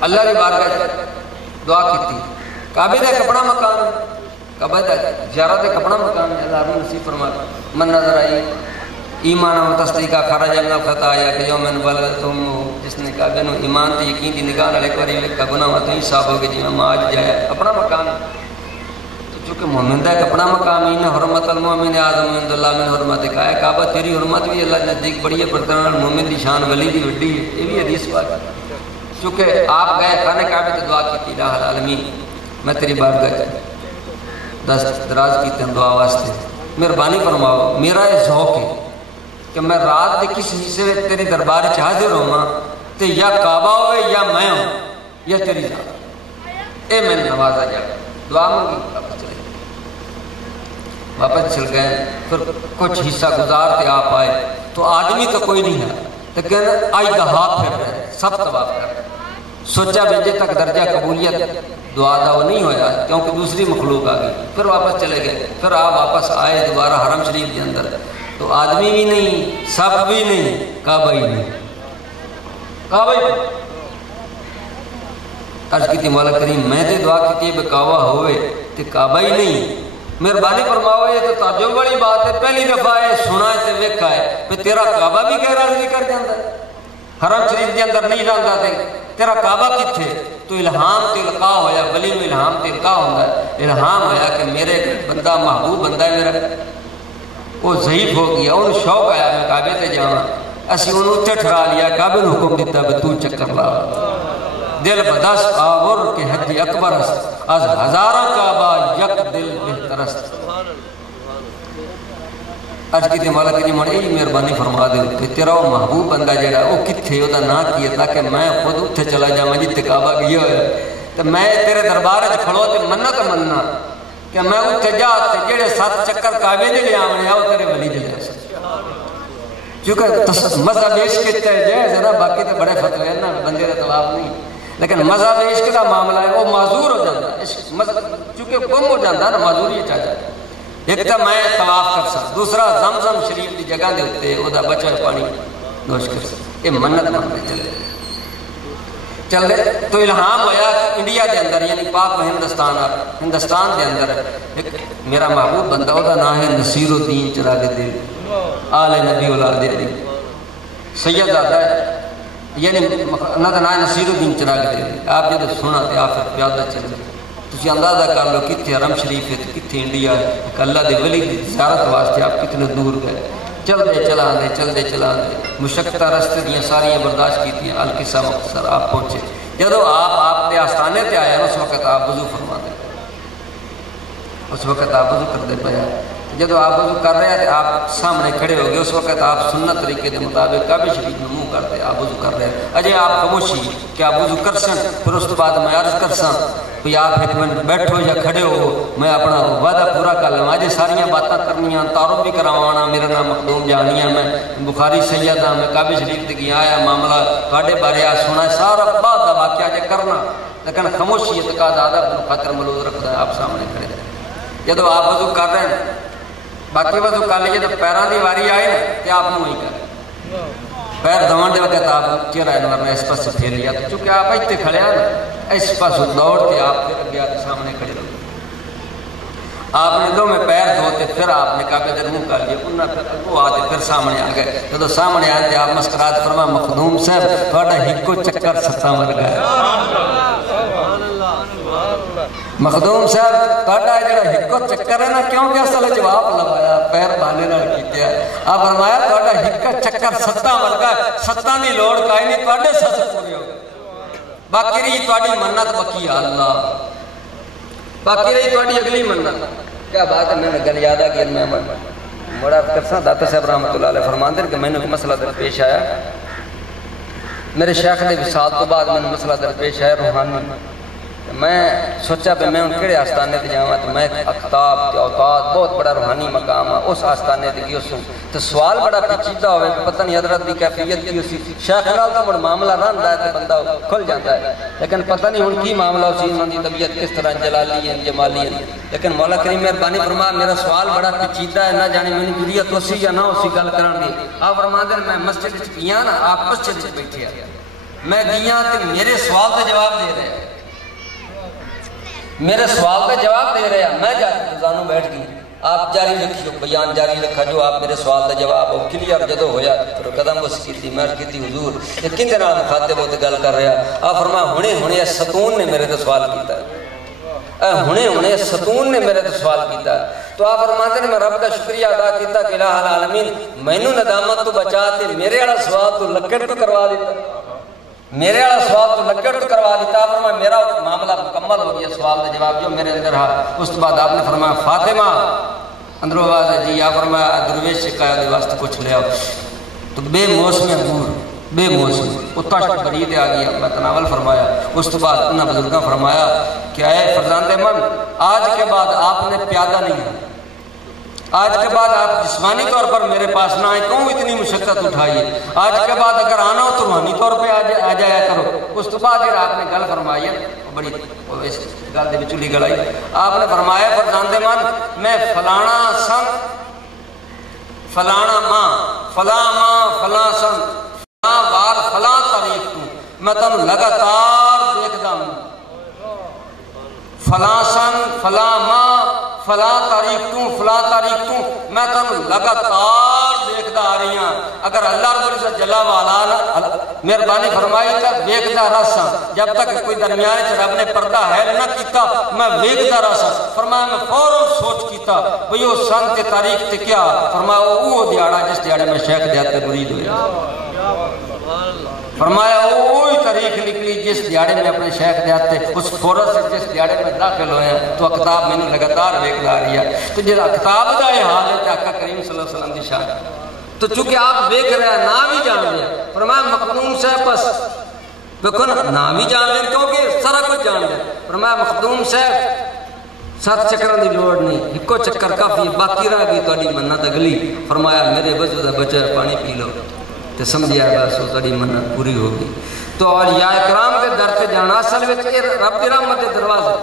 اللہ نے بارگاہ دعا کی تھی، کعبہ دا کپڑا مقام ہے، کعبہ دا زیارت کپڑا مقام ہے، اللہ نے نصیب فرما من نظر آئی ایمان و تصدیقہ خرج من الخطایا کہ یومن ولدتم، جس نے کعبہ نو ایمان تے یقین دی نگاہ نال ایک باری کا گناہ تو ہی صاف ہو گیا جی میں آج جایا اپنا مقام ہے، تو چونکہ مومن دا اپنا مقام ہی نہ حرمت المومن اعظم عند اللہ من حرمت کا ہے، کعبہ تیری حرمت بھی اللہ نزدیک بڑی ہے پر تنال مومن دی شان ولی دی وڈی ہے، یہ بھی حدیث بات ہے، چونکہ آپ گئے خانہ کعبہ تے دعا کی الہ العالمین میں تیری بارگاہ دست دراز کی دعا واسطے مہربانی فرماؤ، میرا یہ ذوق ہے کہ میں رات دے کس حصے میں تیری دربار چ حاضر ہوں تے یا کعبہ ہوئے یا میں ہوں یا تیری ذات، اے میں نوازا جا دعا مانگی واپس چل گئے، پھر کچھ حصہ گزار تے آپ آئے تو آدمی تو کوئی نہیں ہے، تو کہنا آئی دہات پھر رہے سب طواف کر، سوچا بھیجے تک درجہ قبولیت دعا دا وہ نہیں ہویا کیونکہ دوسری مخلوق آ گئی، پھر واپس چلے گئے، پھر آپ واپس آئے دوبارہ حرم شریف کے اندر تو آدمی بھی نہیں، سب بھی نہیں، کعبہ ہی نہیں، کعبہ ہی عرض کی تھی مولا کریم میں تے دعا کی تھی بے کعبہ ہوئے تے کعبہ ہی نہیں، مہربانی فرماؤ یہ تو تعجب والی بات ہے، پہلی دفعہ ہے سنا ہے تے ویکھا ہے پہ تیرا کعبہ بھی غیر حاضری کر جاندہ ہے، حرم شریف کے اندر نہیں جاندہ تھے تیرا کعبہ کتھے؟ تو الہام تے القا ہویا، ولی نو الہام تے القا ہوندا ہے، الہام ہویا کہ میرے بندہ محبوب بندہ ہے میرا، وہ ضعیف ہو گیا، انہوں شوق آیا میں کعبے تے جاواں، اسی انہوں اتھے ٹھرا لیا، کعبے نو حکم دیتا ہے تو چکر لا، دل بدس آور کے حج اکبر است، از ہزارہ کعبہ یک دل بہترست۔ آج کی تے مولا کریم نے یہی مہربانی فرما دے کہ تیرا وہ محبوب بندہ جڑا وہ کتھے وہ نہ کیے تاکہ میں خود اتھے چلا جاؤں جتے کعبہ گیا ہوا ہے، تو میں تیرے دربار وچ کھڑو تے منت مننا کہ میں اتھے جا تے جڑے 7 چکر کعبے دے لے آونے آؤ تیرے ولی دے لے آ کیونکہ مذہب عشق کہتا ہے جائز ہے نا، باقی تو بڑے فتوے ہیں نا بندے کا طلاق نہیں، لیکن مذہب عشق کا معاملہ ہے وہ معذور ہو جاتا ہے، چونکہ گم ہو جاتا ہے نا، معذوری چاہ جاتا ہے۔ ایک تو میں طواف کر سکتا، دوسرا زمزم شریف کی جگہ دے ہوتے وہ دا بچہ پانی نوش کر سکتا، یہ منت منتے چلے تو الہام ہویا انڈیا دے اندر یعنی پاک و ہندوستان دے اندر ایک میرا محبوب بندہ وہ دا نام ہے نصیر الدین چراغ دل آل نبی اولاد علی سید آتا ہے، یعنی انہوں دا نام ہے نصیر الدین چراغ دل۔ آپ جب سنا تے آپ پیادہ چلے تسی اندازہ کر لو کتھے حرم شریف ہے کتھے انڈیا ہے، کہ اللہ دے ولی دی زیارت واسطے آپ کتنے دور گئے، چل دے چلا دے مشقتہ رستے دیاں ساریاں برداشت کی تھیں، القصہ مختصر آپ پہنچے، جدو آپ دے آستانے تے آئے اس وقت آپ وضو فرما دے، اس وقت آپ وضو کر دے پایا، جدو آپ وضو کر رہے ہیں آپ سامنے کھڑے ہو گئے، اس وقت آپ سنت طریقے دے مطابق کعبے شریف میں منہ کرتے آپ وضو کر رہے ہیں، اجے آپ خاموشی کہ آپ وضو کر سن، پھر اس بعد میں عرض کر سن کوئی آپ ایک منٹ بیٹھو یا کھڑے ہو، میں اپنا وعدہ پورا کر لوں، آج ساریاں باتیں کرنیاں، تعارف بھی کروانا، میرا نام مخدوم جانیاں، میں بخاری سید ہاں، میں کعبے شریف تک آیا، معاملہ کاڈے بارے آ سنا ہے، سارا بعد دا واقعہ جے کرنا، لیکن خاموشی اعتقاد آدھا خاطر ملوز رکھتا ہے آپ سامنے کھڑے ہیں۔ جدو آپ وضو کر رہے ہیں باقی وضو کر لیجئے تو پیران دی واری آئے نا کہ آپ منہ ہی کریں، پیر دھوان دے وقت آپ چہرہ انور نے اس پاس سے پھیر لیا، تو چونکہ آپ ایتے کھڑے ہیں نا اس پاس دوڑتے آپ پھر اگیا تو سامنے کھڑے رہے، آپ نے دو میں پیر دھوتے پھر آپ نے کعبے در منہ کر لیا، انہاں پھر اگو آتے پھر سامنے آ گئے، تو سامنے آتے آپ مسکرات فرما مخدوم صاحب تھوڑا ہکو چکر ستا مر گئے، مخدوم صاحب تھوڑا جڑا ہکو چکر ہے نا کیونکہ اصل جواب لگایا پیر بانے نال کیتے ہیں، آپ فرمایا تھوڑا ہکا چکر ستا مر گئے، ستا نہیں لوڑ کائی نہیں تھوڑے سس پوری ہو گئے، باقی رہی تھوڑی منت بکی اللہ، باقی رہی تھوڑی اگلی منت، کیا بات ہے میں نے گل یاد آ گئی، میں بڑا کرساں داتا صاحب رحمۃ اللہ علیہ فرماندے کہ میں نے مسئلہ درپیش آیا، میرے شیخ دے وصال تو بعد میں نے مسئلہ درپیش آیا روحانی، میں سوچا پہ میں ان کڑے آستانے تے جاواں تو میں اقتاب تے اوتاد بہت بڑا روحانی مقام ہے اس آستانے تے گیو سوں تو سوال بڑا پیچیدہ ہوئے پتہ نہیں حضرت دی کیفیت کی اسی شیخ نال تو بڑا معاملہ رہندا ہے تے بندہ کھل جاتا ہے، لیکن پتہ نہیں ان کی معاملہ اسی انہوں دی طبیعت کس طرح جلالی ہے جمالی ہے، لیکن مولا کریم مہربانی فرما میرا سوال بڑا پیچیدہ ہے، نہ جانے میری ضرورت اسی یا نہ اسی گل کرن دی، آپ فرماندے میں مسجد وچ گیا نا آپ مسجد وچ بیٹھے ہیں میں گیا تے میرے سوال کا جواب دے رہے ہیں، میرے سوال کا جواب دے رہے ہیں، میں جانوں بیٹھ گئی، آپ جاری رکھیو بیان جاری رکھا جو آپ میرے سوال کا جواب ہو کلیئر جدو ہویا تو قدم اس کی تھی مہر کی تھی حضور یہ کن دن مخاطب ہوتے گل کر رہا آپ فرمایا ہونے ستون نے میرے تو سوال کیتا ہے، ہونے ستون نے میرے تو سوال کیتا ہے، تو آپ فرماتے ہیں میں رب کا شکریہ ادا کیتا کہ الہ العالمین مینوں ندامت تو بچاتے میرے والا سوال تو لکڑ تو کروا دیتا، میرے والا سوال تو لکڑ تو کروا دیتا، آپ فرمایا میرا معاملہ مکمل ہو گیا سوال کا جواب جو میرے اندر ہے، اس کے بعد آپ نے فرمایا فاطمہ اندروں آواز ہے جی، آپ فرمایا درویش شکایت دے واسطے کچھ لے آؤ، تو بے موسم انگور بے موسم اتش برید آ گیا، میں تناول فرمایا، اس کے بعد انہاں بزرگاں فرمایا کہ اے فرزند من آج کے بعد آپ نے پیادہ نہیں ہے، آج کے بعد آپ جسمانی طور پر میرے پاس نہ آئے، کیوں اتنی مشقت اٹھائیے، آج کے بعد اگر آنا ہو تو روحانی طور پہ آ جایا کرو، اس کے بعد اگر آپ نے گل فرمائی ہے بڑی اس گل دے چلی گل آئی، آپ نے فرمایا فرزند من میں فلانا سن فلانا ماں فلاں سن فلاں بار فلاں تاریخ تو میں تم لگاتار دیکھتا ہوں، فلاں سن فلاں ماں فلاں تاریخ تو میں تم لگاتار دیکھتا آ رہی ہوں، اگر اللہ رب العزت جل وعلا مہربانی فرمائی تا ویکھدا رہساں جب تک کوئی درمیان وچ رب نے پردہ حائل نہ کیتا میں ویکھدا رہساں فرمایا میں فوراً سوچ کیتا بھئی وہ سن تے تاریخ تے کیا فرمایا وہ دیہاڑا جس دیہاڑے میں شیخ دیہات تے مرید ہویا فرمایا وہی تاریخ نکلی جس دیہاڑے میں اپنے شیخ دیہات تے اس فورس سے جس دیہاڑے میں داخل ہویا تو اکتاب میں نے لگاتار ویکھدا رہیا تو جس اکتاب دا یہ حال ہے کہ آقا کریم صلی اللہ علیہ وسلم دی شان تو چونکہ آپ دیکھ رہے ہیں نام ہی جان لیا فرمایا مخدوم صاحب بس دیکھو نا نام ہی جان لیا کیونکہ سارا کچھ جان لیا فرمایا مخدوم صاحب 7 چکروں دی لوڑ نہیں ایکو چکر کافی باقی رہ گئی تہاڈی منت اگلی فرمایا میرے وضو دا بچہ پانی پی لو تو سمجھیا بس وہ تہاڈی منت پوری ہوگی تو اولیاء کرام کے در تے جانا اصل وچ رب دی رحمت دے دروازے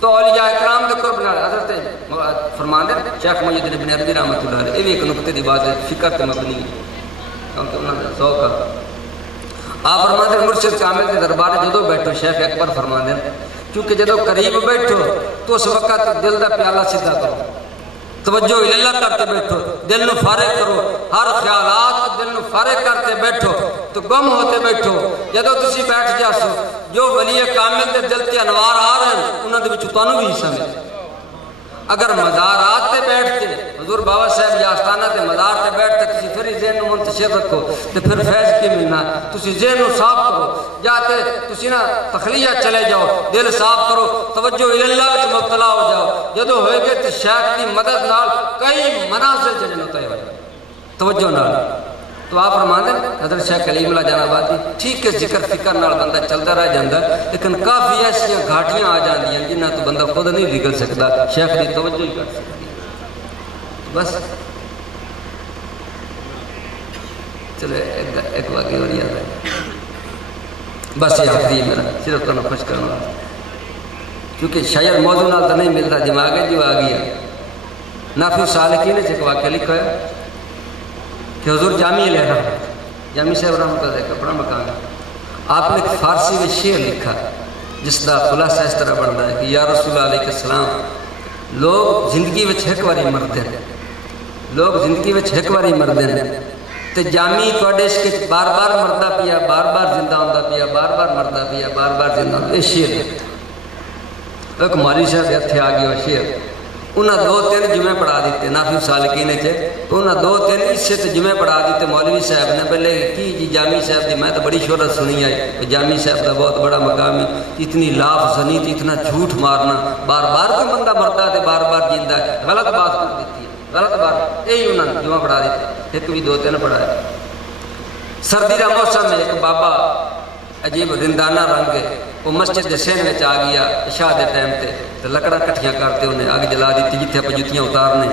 تو اولیاء کرام کے قرب نال حضرت فرماندے شیخ محی الدین ابن عربی رحمۃ اللہ علیہ یہ بھی ایک نقطے دی بات ہے فکر تے مبنی ہے کیونکہ انہاں دا ذوق ہے آپ فرماندے مرشد کامل کے دربار جدوں بیٹھو شیخ اکبر فرماندے کیونکہ جدوں قریب بیٹھو تو اس وقت دل دا پیالہ سیدھا کرو توجہ اللہ کرتے بیٹھو دل نو فارغ کرو ہر خیالات دل نو فارغ کرتے بیٹھو تو گم ہوتے بیٹھو جدو تسی بیٹھ جاسو جو ولی کامل دے دل تے انوار آ رہے ہیں انہاں دے وچ تانوں بھی حصہ ملے اگر مزارات تے بیٹھتے حضور بابا صاحب یا آستانہ تے مزار تے بیٹھتے تسی پھر ذہن نو منتشر رکھو تے پھر فیض کی ملنا تسی ذہن نو صاف کرو جاتے تسی نا تخلیہ چلے جاؤ دل صاف کرو توجہ اللہ وچ مبتلا ہو جاؤ جدو ہوئے گے تے شیخ دی مدد نال کئی منازل جڑے طے ہو جائے توجہ نال تو آپ فرماندے حضرت شیخ کلیم اللہ جان آبادی ٹھیک ہے ذکر فکر نال بندہ چلتا رہ جاندہ لیکن کافی ایسی گھاٹیاں آ جاندی ہیں جنہاں تو بندہ خود نہیں نکل سکتا شیخ دی توجہ ہی کر سکتی بس چلو ایک واقعی اور یاد ہے بس یہ حق دی میرا صرف تو خوش کرنا کیونکہ شاید موضوع نال تو نہیں ملتا دماغ جو آ گیا نافع سالکین نے ایک واقعہ لکھا ہے کہ حضور جامعہ لے رہا جامعہ صاحب رحمۃ اللہ کا بڑا مقام ہے آپ نے فارسی میں شعر لکھا جس کا خلاصہ اس طرح بنتا ہے کہ یا رسول اللہ علیہ السلام لوگ زندگی وچ ایک باری مردے ہیں لوگ زندگی وچ ایک باری مردے ہیں تے جامعہ تواڈے اس کے بار بار مردہ پیا بار بار زندہ ہوندا پیا بار بار مردہ پیا بار بار زندہ ہوندا یہ شعر ہے ایک مولوی صاحب اتھے آ گیا شعر انہاں 2-3 جمعے پڑھا دیتے نافع سالکین چ تو انہاں 2-3 حصے تے جمعے پڑھا دیتے مولوی صاحب نے پہلے کی جی جامعہ صاحب دی میں تو بڑی شہرت سنی ہے کہ جامعہ صاحب دا بہت بڑا مقام ہے اتنی لاف زنی تے اتنا جھوٹ مارنا بار بار کوئی بندہ مرتا ہے بار بار جیندا ہے غلط بات کر دیتی ہے غلط بات یہی انہاں نے جمعہ پڑھا دیتے ایک بھی 2-3 پڑھایا سردی کا موسم میں ایک بابا عجیب رندانہ رنگ ہے وہ مسجد دے سین میں آ گیا عشاء دے ٹائم تے لکڑا کٹھیاں کرتے انہیں آگ جلا دیتی جتھے پہ جتیاں اتارنے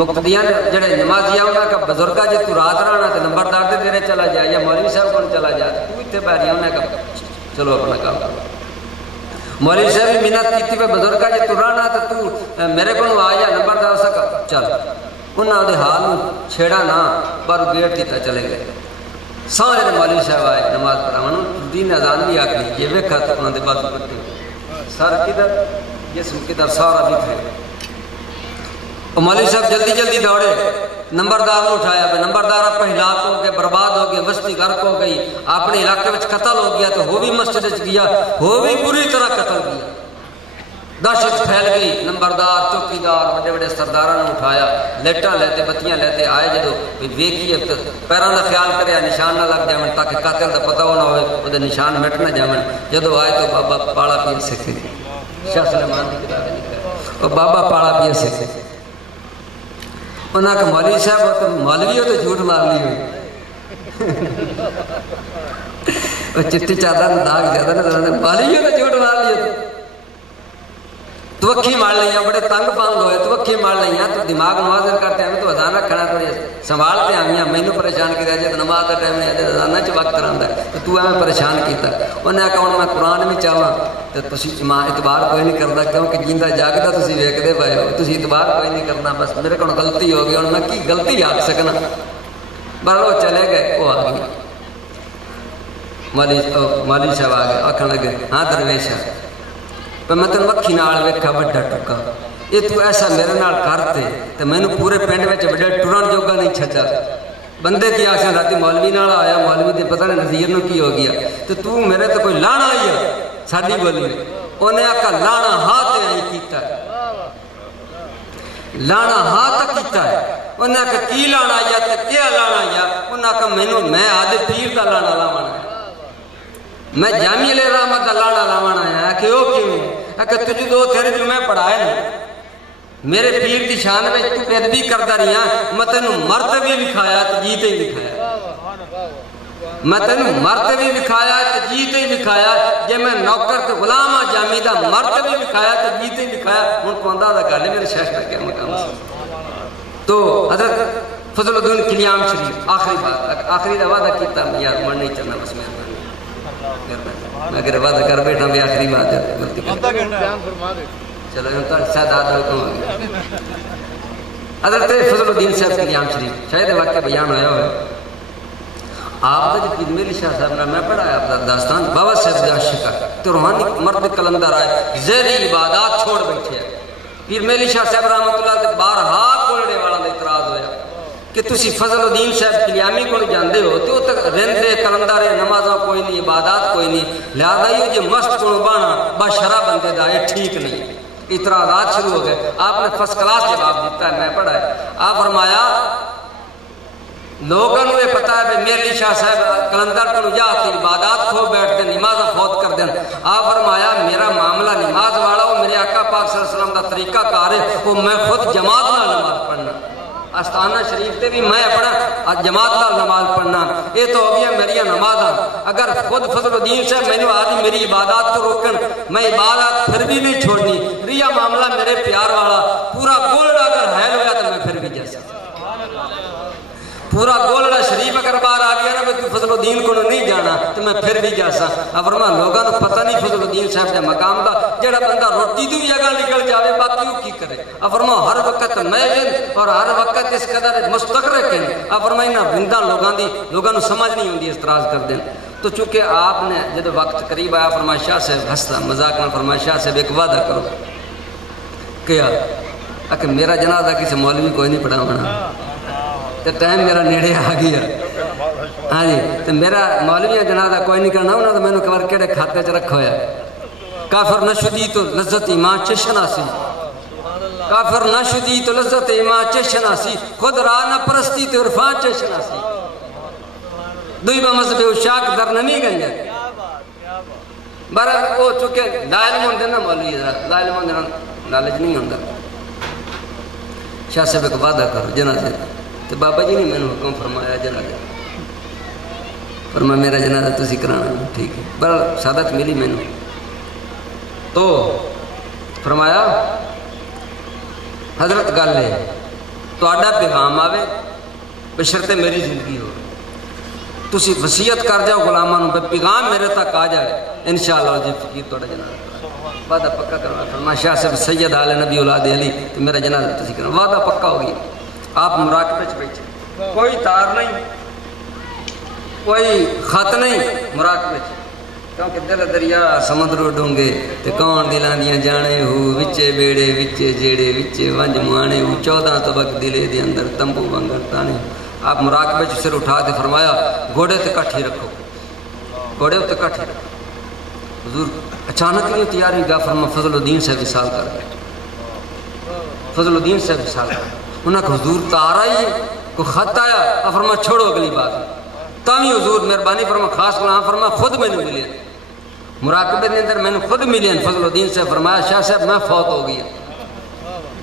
مقتدیاں جڑے نمازیاں انہاں کا بزرگا جی تو رات رہنا تے نمبردار دے دینے چلا جائے یا مولوی صاحب کون چلا جائے تو اتنے بیٹھیا انہیں کہا چلو اپنا کام کرو مولوی صاحب بھی منت کیتی پہ بزرگا جی تو رہنا تے تو میرے کو آ جا نمبردار سکا چل انہاں دے حال چھیڑا نہ پر گیٹ دیتا چلے گئے سارے مولوی صاحب آئے نماز پڑھاؤں دین اذان بھی آکھنی یہ ویکھا تو انہوں نے بات کرتے سر کدھر جسم کدھر سارا بکھرے اور مولوی صاحب جلدی جلدی دوڑے نمبردار نے اٹھایا نمبردار آپ ہلاک ہو گئے برباد ہو گئے بستی غرق ہو گئی اپنے علاقے میں قتل ہو گیا تو وہ بھی مسجد وچ گیا وہ بھی بری طرح قتل کیا دہشت پھیل گئی نمبردار چوکیدار بڑے بڑے سرداراں نے اٹھایا لیٹاں لیتے بتیاں لیتے آئے جدو ویکھیے پیراں دا خیال کریا نشان نہ لگ جاون تاکہ قاتل دا پتہ نہ ہوئے او دے نشان مٹ نہ جاون جدو آئے تو بابا پالا پیر سکھے شاہ سلیمان دی کتاب لکھا او بابا پالا پیر سکھے انہاں کہ مولوی صاحب تو مولوی ہو تو جھوٹ مار لی ہوئی او چٹی چادر داغ زیادہ نہ مولوی ہو تو جھوٹ مار لی ہوئی تو اکھی مار لئیاں بڑے تنگ پانگ ہوئے تو اکھی مار لئیاں تو دماغ نوازر کرتے ہیں تو ازان رکھنا تو سنبھالتے ہیں میں نے پریشان کی رہا تو نماز کا ٹائم نہیں آتے ازانہ چ وقت رہندا ہے تو ہمیں پریشان کیتا انہیں آکھا ہوں میں قرآن بھی چاہواں تو تسی ماں اعتبار کوئی نہیں کردا کیونکہ جیندہ جاگدا تسی ویکھدے پئے ہو تسی اعتبار کوئی نہیں کرنا بس میرے کول غلطی ہو گئی ہن میں کی غلطی آکھ سکنا پر وہ چلے گئے وہ آ گئی مولوی صاحب آ گئے آکھن لگے ہاں درویش ہے پر میں تن وکھی نال ویکھا بڑا ٹکا یہ تو ایسا میرے نال کرتے تو میں نے پورے پنڈ وچ بڑے ٹرن جوگا نہیں چھڈا بندے کی آسان راتی مولوی نال آیا مولوی دے پتہ نہیں نظیر نو کی ہو گیا تو میرے تو کوئی لانا آئی ہے ساڑی بولی میں انہیں آکا لانا ہاتھ آئی کیتا ہے لانا ہاتھ کیتا ہے انہیں آکا کی لانا آئی ہے کیا لانا آئی ہے انہیں آکا میں آدھے پیر دا لانا لانا ہے میں جامعہ لے رحمت دا لانا لانا ہے کہ وہ کیوں ہے کہ تجھے دو تیرے جو میں پڑھائے نہیں میرے پیر کی شان میں تو پیدبی کردہ رہی ہیں میں تینوں مرتبی لکھایا تو جیتے ہی لکھایا میں تینوں مرتبی لکھایا تو جیتے ہی لکھایا جب میں نوکر تو غلامہ جامی دا مرتبی لکھایا تو جیتے ہی لکھایا ان کو اندازہ کر لے میرے شیخ کا کیا مقام سے تو حضرت فضل الدین کلیام شریف آخری بات آخری وعدہ کیتا میں یار من نہیں چلنا بس میں اگر وعدہ کر بیٹھا بھی آخری بات ہے غلطی کر چلو انتا سادات حکم آگیا حضرت فضل الدین صاحب کلیام شریف شاید واقعہ بیان ہویا ہوئے آپ دا جو پیر میلی شاہ صاحب نے میں پڑھایا اپنا داستان بابا صاحب دیا شکا تو روحانی مرد کلندر آئے زیری عبادات چھوڑ بیٹھے ہیں پیر میلی شاہ صاحب رحمت اللہ سے بارہا کھولنے والا دے اعتراض ہویا کہ تسی فضل الدین صاحب کلیامی کو جاندے ہو تو تک رندے کلندر نمازوں کوئی نہیں عبادات کوئی نہیں لہذا یہ جو مست کو بانا بشرہ بندے دا یہ ٹھیک نہیں اعتراضات شروع ہو گئے آپ نے فرسٹ کلاس جواب دیتا ہے میں پڑھا ہے آپ فرمایا لوگوں نے پتا ہے کہ میرلی شاہ صاحب کلندر کو جاتی عبادات کھو بیٹھتے نماز فوت کر دیں آپ فرمایا میرا معاملہ نماز والا ہو میرے آقا پاک صلی اللہ علیہ وسلم کا طریقہ کار ہے وہ میں خود جماعت نہ نماز پڑھنا استانہ شریف تے بھی میں پڑھا جماعت نال نماز پڑھنا یہ تو ہو گیا میری نماز اگر خود فضل الدین سے میں نے آدھی میری عبادات تو روکن میں عبادات پھر بھی نہیں چھوڑنی ریا معاملہ میرے پیار والا پورا گولڈ اگر حیل ہویا تو میں پھر بھی جیسا پورا گولڈا شریف اگر باہر آ گیا نا میں تو فضل الدین کو نہیں جانا تو میں پھر بھی جیسا اب فرما لوگوں نے پتہ نہیں فضل الدین صاحب کے مقام دا جڑا بندہ روٹی تو جگہ نکل جاوے باقی وہ کی کرے اب فرما ہر وقت محفل اور ہر وقت اس قدر مستقرک ہیں اب فرما انہاں بندہ لوگوں نے سمجھ نہیں ہوندی اعتراض کر دیں تو چونکہ آپ نے جب وقت قریب آیا فرما شاہ صاحب ہنستا مذاق نہ فرما شاہ صاحب ایک وعدہ کرو کیا کہ میرا جنازہ کسی مولوی کوئی نہیں پڑھا ہونا تو ٹائم میرا نیڑے آ گیا ہاں جی تو میرا مولویہ جنازہ کوئی نہیں کرنا ہونا تو میں نے کور کیڑے کھاتے چ رکھا ہوا کافر نہ شدی تو لذت ایمان چشنا سی کافر نہ شدی تو لذت ایمان چشنا سی خود راہ نہ پرستی تو عرفان چشنا سی دوئی با مذہب اشاک در نمی گنجا برا وہ چونکہ لا علم ہوندے نا مولوی لا علم ہوندے نا نالج نہیں ہوندہ شاہ صاحب کو وعدہ کرو جنازے تو بابا جی نے میں نے حکم فرمایا جنازہ فرمایا میرا جنازہ تسی کرانا ٹھیک ہے برحال سعادت ملی میں نے تو فرمایا حضرت گل ہے تو آڈا پیغام آوے بشرط میری زندگی ہو تسی وصیت کر جاؤ غلامانوں پہ پیغام میرے تک آ جائے انشاءاللہ جی فقیر توڑا جنازہ وعدہ پکا کرنا فرمایا شاہ صاحب سید آل نبی اولاد علی تو میرا جنازہ تسی کرنا وعدہ پکا ہوگی آپ مراقبے چ بیٹھے کوئی تار نہیں کوئی خط نہیں مراقبے چ کیونکہ دل دریا سمندر ڈونگے تے کون دلان دیاں جانے ہو وچے بیڑے وچے جیڑے وچے ونج موانے ہو 14 طبق دلے دے اندر تمبو وانگر تانے آپ مراقبے چ سر اٹھا کے فرمایا گھوڑے تے کٹھی رکھو گھوڑے تے کٹھی رکھو حضور اچانک نہیں تیاری گا فرما فضل الدین صاحب وصال کر گئے فضل الدین صاحب وصال کر انہاں کو حضور تارا ہی کوئی خط آیا فرما چھوڑو اگلی بات تامی حضور مہربانی فرما خاص غلام فرما خود میں نے ملے مراقبے کے اندر میں نے خود ملے فضل الدین سے فرمایا شاہ صاحب میں فوت ہو گیا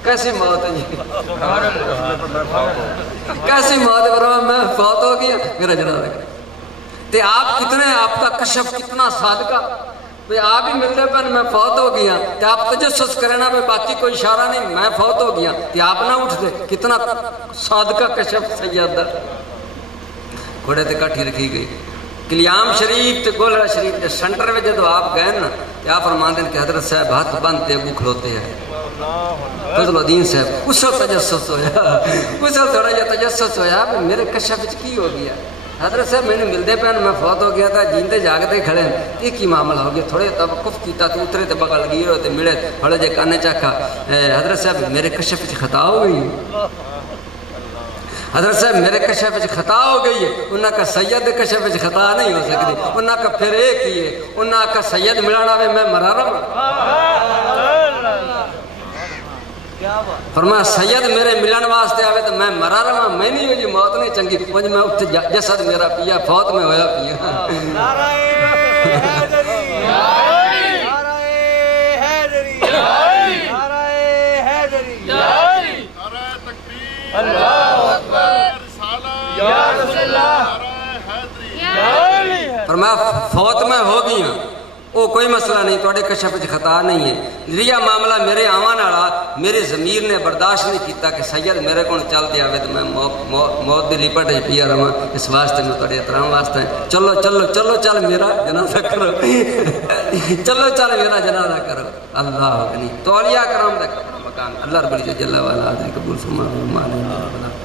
کیسی موت ہے جی کیسی موت ہے فرما میں فوت ہو گیا میرا جنازہ کرے تے آپ کتنے آپ کا کشف کتنا صادقہ آپ ہی ملتے پر میں فوت ہو گیا تے آپ تجسس کرنا پہ باقی کوئی اشارہ نہیں میں فوت ہو گیا تے آپ نہ اٹھ دے کتنا صادقہ کشف سید در گھوڑے تے کٹھی رکھی گئی کلیام شریف تے گولڑا شریف تے سنٹر میں جدو آپ گئے نا تے آپ فرمان دیں کہ حضرت صاحب ہاتھ بند تے اگو کھلوتے ہیں فضل الدین صاحب اس وقت تجسس ہویا اس وقت تھوڑا یہ تجسس ہویا میرے کشف کی ہو گیا حضرت صاحب میں نے ملدے پہن میں فوت ہو گیا تھا جیندے جاگتے کھڑے یہ کی معاملہ ہو گیا تھوڑے توقف کیتا تو اترے تے بغل گئے ہوتے ملے تھوڑے جے کانے چاکھا حضرت صاحب میرے کشف خطا ہو گئی حضرت صاحب میرے کشف وچ خطا ہو گئی ہے، انہاں کا سید کشف وچ خطا نہیں ہو سکتی، انہاں کا پھر ایک ہی ہے، انہاں کا سید ملانا میں مرا رہا ہوں۔ فرمایا سید میرے ملن واسطے آوے تو میں مرا رہا ہوں، میں نہیں ہوئی موت نہیں چنگی، مجھے میں اتھے جسد میرا پیا فوت میں ہویا پیا۔ نعرہ حیدری، نعرہ حیدری، نعرہ حیدری، نعرہ تکبیر، اللہ اکبر، یا رسول اللہ، نعرہ حیدری۔ فرمایا فوت میں ہو گیا، وہ کوئی مسئلہ نہیں، توڑے کشف وچ خطا نہیں ہے، لیا معاملہ میرے آوان والا میرے ضمیر نے برداشت نہیں کیتا کہ سید میرے کو چل دیا ہوئے تو میں موت دی لپٹ ہی پیا رہا، اس واسطے میں توڑے احترام واسطے چلو چلو چلو چل میرا جنازہ کرو، چلو چل میرا جنازہ کرو۔ اللہ غنی تو اولیاء کرام دا مکان اللہ رب العزت جل وعلا قبول فرمائے۔